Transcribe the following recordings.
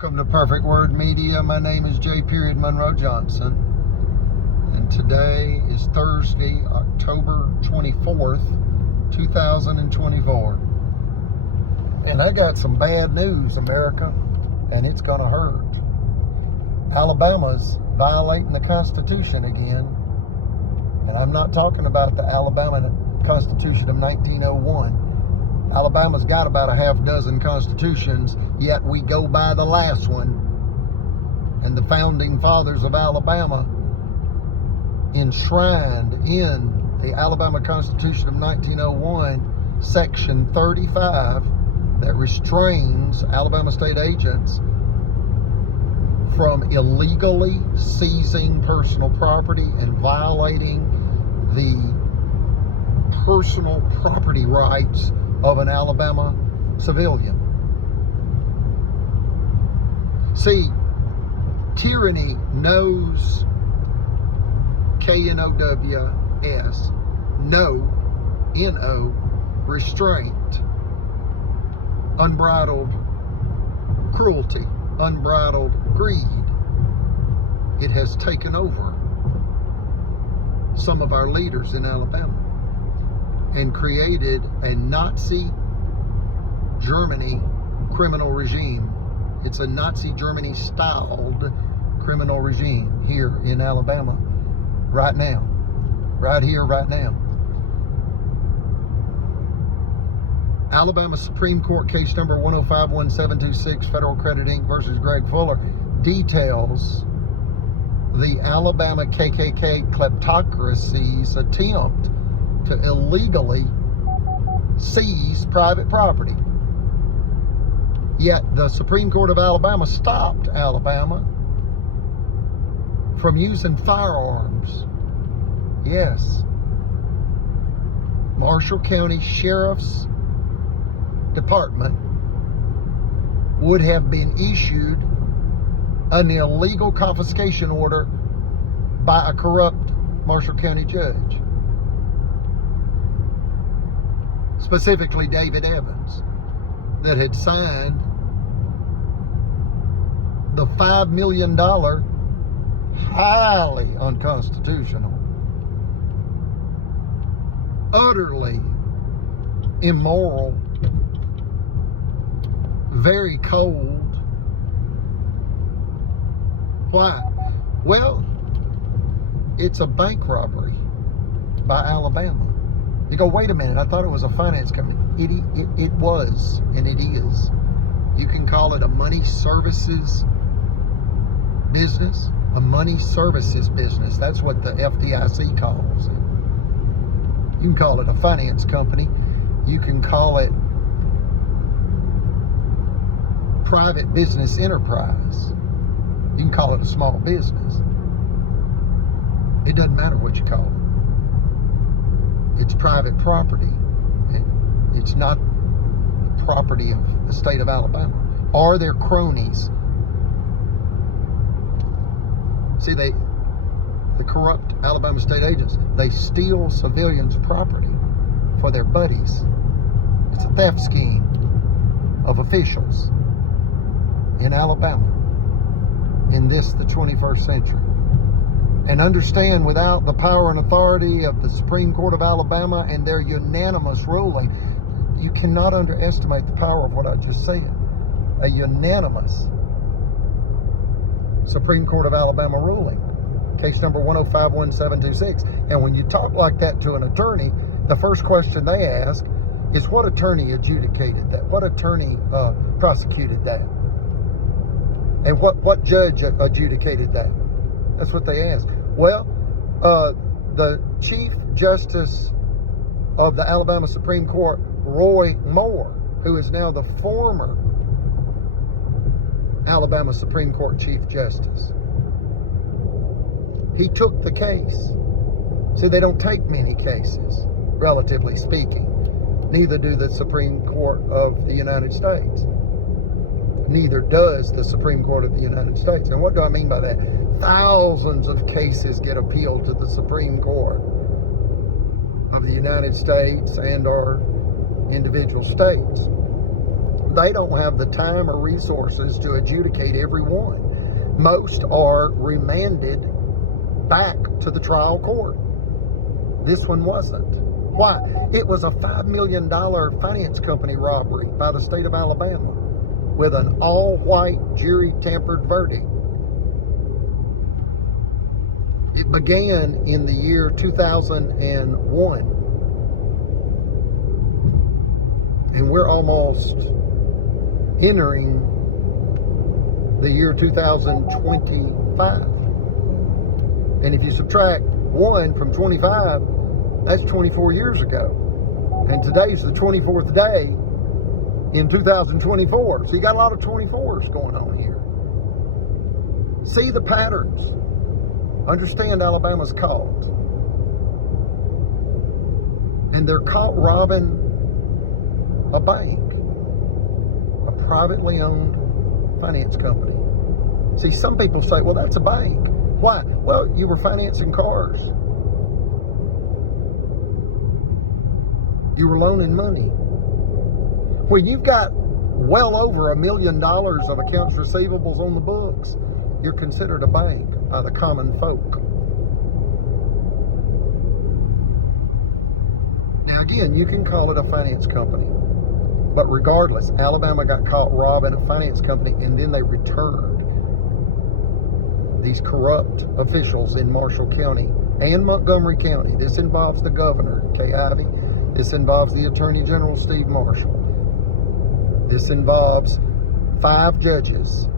Welcome to Perfect Word Media. My name is J. Monroe Johnson, and today is Thursday, October 24th, 2024. And I got some bad news, America, and it's gonna hurt. Alabama's violating the Constitution again, and I'm not talking about the Alabama Constitution of 1901. Alabama's got about a half dozen constitutions, yet we go by the last one. And the founding fathers of Alabama enshrined in the Alabama Constitution of 1901, Section 35, that restrains Alabama state agents from illegally seizing personal property and violating the personal property rights of an Alabama civilian. See, tyranny knows KNOWS, N-O, restraint, unbridled cruelty, unbridled greed. It has taken over some of our leaders in Alabama and created a Nazi Germany criminal regime. It's a Nazi Germany styled criminal regime here in Alabama right now. Right here, right now. Alabama Supreme Court case number 1051726, Federal Credit Inc. versus Greg Fuller, details the Alabama KKK kleptocracy's attempt to illegally seize private property. Yet the Supreme Court of Alabama stopped Alabama from using firearms. Yes. Marshall County Sheriff's Department would have been issued an illegal confiscation order by a corrupt Marshall County judge. Specifically David Evans, that had signed the $5 million highly unconstitutional, utterly immoral, very cold. Why? Well, it's a bank robbery by Alabama. You go, wait a minute, I thought it was a finance company. It was, and it is. You can call it a money services business. A money services business. That's what the FDIC calls it. You can call it a finance company. You can call it private business enterprise. You can call it a small business. It doesn't matter what you call it. It's private property. It's not the property of the state of Alabama. Are there cronies? See, the corrupt Alabama state agents, they steal civilians' property for their buddies. It's a theft scheme of officials in Alabama in the 21st century. And understand, without the power and authority of the Supreme Court of Alabama and their unanimous ruling, you cannot underestimate the power of what I just said. A unanimous Supreme Court of Alabama ruling. Case number 1051726. And when you talk like that to an attorney, the first question they ask is, what attorney adjudicated that? What attorney prosecuted that? And what judge adjudicated that? That's what they ask. Well, the Chief Justice of the Alabama Supreme Court, Roy Moore, who is now the former Alabama Supreme Court Chief Justice, he took the case. See, they don't take many cases, relatively speaking. Neither do the Supreme Court of the United States. Neither does the Supreme Court of the United States. And what do I mean by that? Thousands of cases get appealed to the Supreme Court of the United States and our individual states. they don't have the time or resources to adjudicate every one. Most are remanded back to the trial court. This one wasn't. Why? It was a $5 million finance company robbery by the state of Alabama with an all-white jury-tampered verdict. It began in the year 2001. And we're almost entering the year 2025. And if you subtract 1 from 25, that's 24 years ago. And today's the 24th day in 2024. So you got a lot of 24s going on here. See the patterns. Understand Alabama's caught. And they're caught robbing a bank, a privately owned finance company. See, some people say, well, that's a bank. Why? Well, you were financing cars. You were loaning money. When you've got well over $1 million of accounts receivables on the books, you're considered a bank by the common folk. Now again, you can call it a finance company, but regardless, Alabama got caught robbing a finance company, and then they returned these corrupt officials in Marshall County and Montgomery County. This involves the governor, Kay Ivey. This involves the Attorney General, Steve Marshall. This involves 5 judges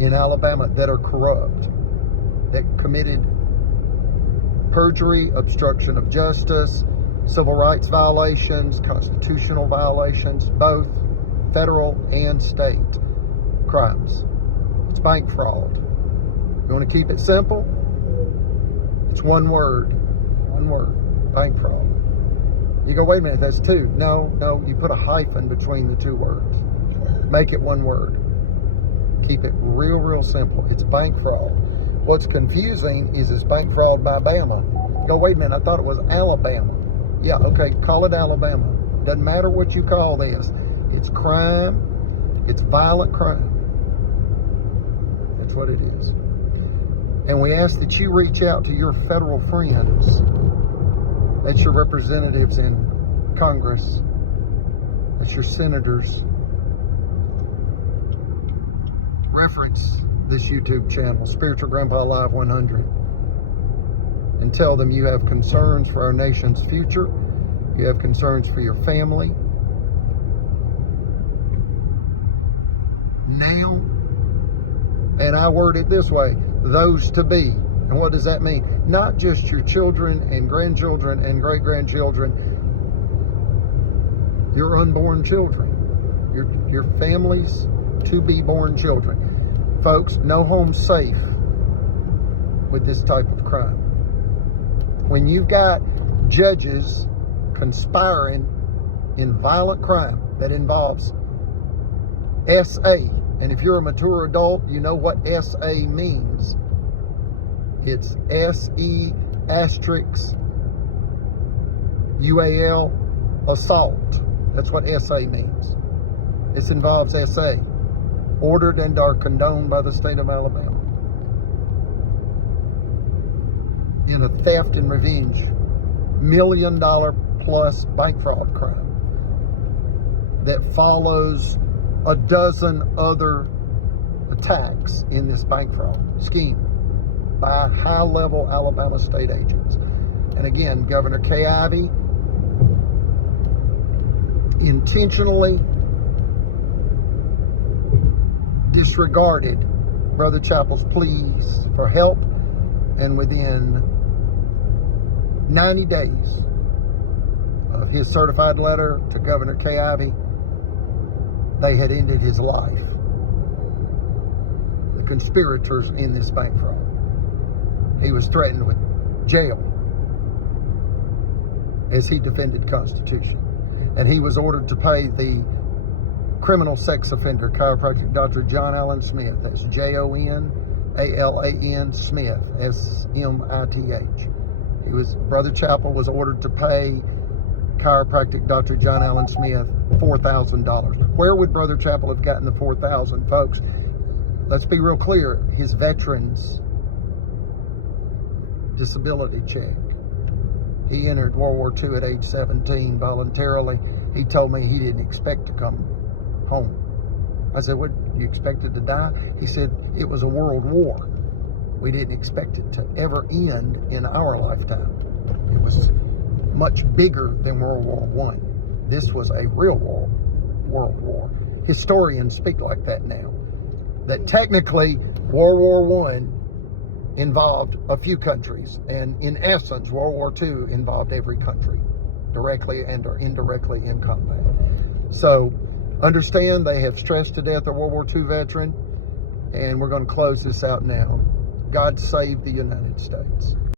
in Alabama that are corrupt, that committed perjury, obstruction of justice, civil rights violations, constitutional violations, both federal and state crimes. It's bank fraud. You want to keep it simple? It's one word. One word. Bank fraud. You go, wait a minute, that's 2. No, you put a hyphen between the 2 words. Make it one word. Keep it real simple. It's bank fraud. What's confusing is it's bank fraud by Bama. You go, wait a minute, I thought it was Alabama. Yeah, okay, call it Alabama. Doesn't matter what you call this. It's crime. It's violent crime. That's what it is. And we ask that you reach out to your federal friends. That's your representatives in Congress. That's your senators. Reference this YouTube channel, Spiritual Grandpa Live 100, and tell them you have concerns for our nation's future. You have concerns for your family. Now, and I word it this way, those to be. And what does that mean? Not just your children and grandchildren and great-grandchildren, your unborn children, your family's to-be-born children. Folks, no home's safe with this type of crime. When you've got judges conspiring in violent crime that involves S.A., and if you're a mature adult, you know what S.A. means. It's S.E. asterisk U.A.L. assault. That's what S.A. means. This involves S.A. ordered and are condoned by the state of Alabama in a theft and revenge $1 million plus bank fraud crime that follows a dozen other attacks in this bank fraud scheme by high-level Alabama state agents. And again, Governor Kay Ivey intentionally disregarded Brother Chappell's pleas for help, and within 90 days of his certified letter to Governor Kay Ivey, they had ended his life. The conspirators in this bank fraud. He was threatened with jail as he defended Constitution. And he was ordered to pay the criminal sex offender chiropractic Dr. John Allen Smith. That's Jonalan Smith, Smith. Brother Chappell was ordered to pay chiropractic Dr. John Allen Smith, $4,000. Where would Brother Chappell have gotten the $4,000, folks? Let's be real clear. His veterans disability check. He entered World War II at age 17 voluntarily. He told me he didn't expect to come home. I said, what, you expected to die? He said, it was a world war. We didn't expect it to ever end in our lifetime. It was much bigger than World War I. This was a real world war. Historians speak like that now. That technically, World War I involved a few countries, and in essence, World War II involved every country, directly and or indirectly in combat. So, understand they have stressed to death a World War II veteran, and we're going to close this out now. God save the United States.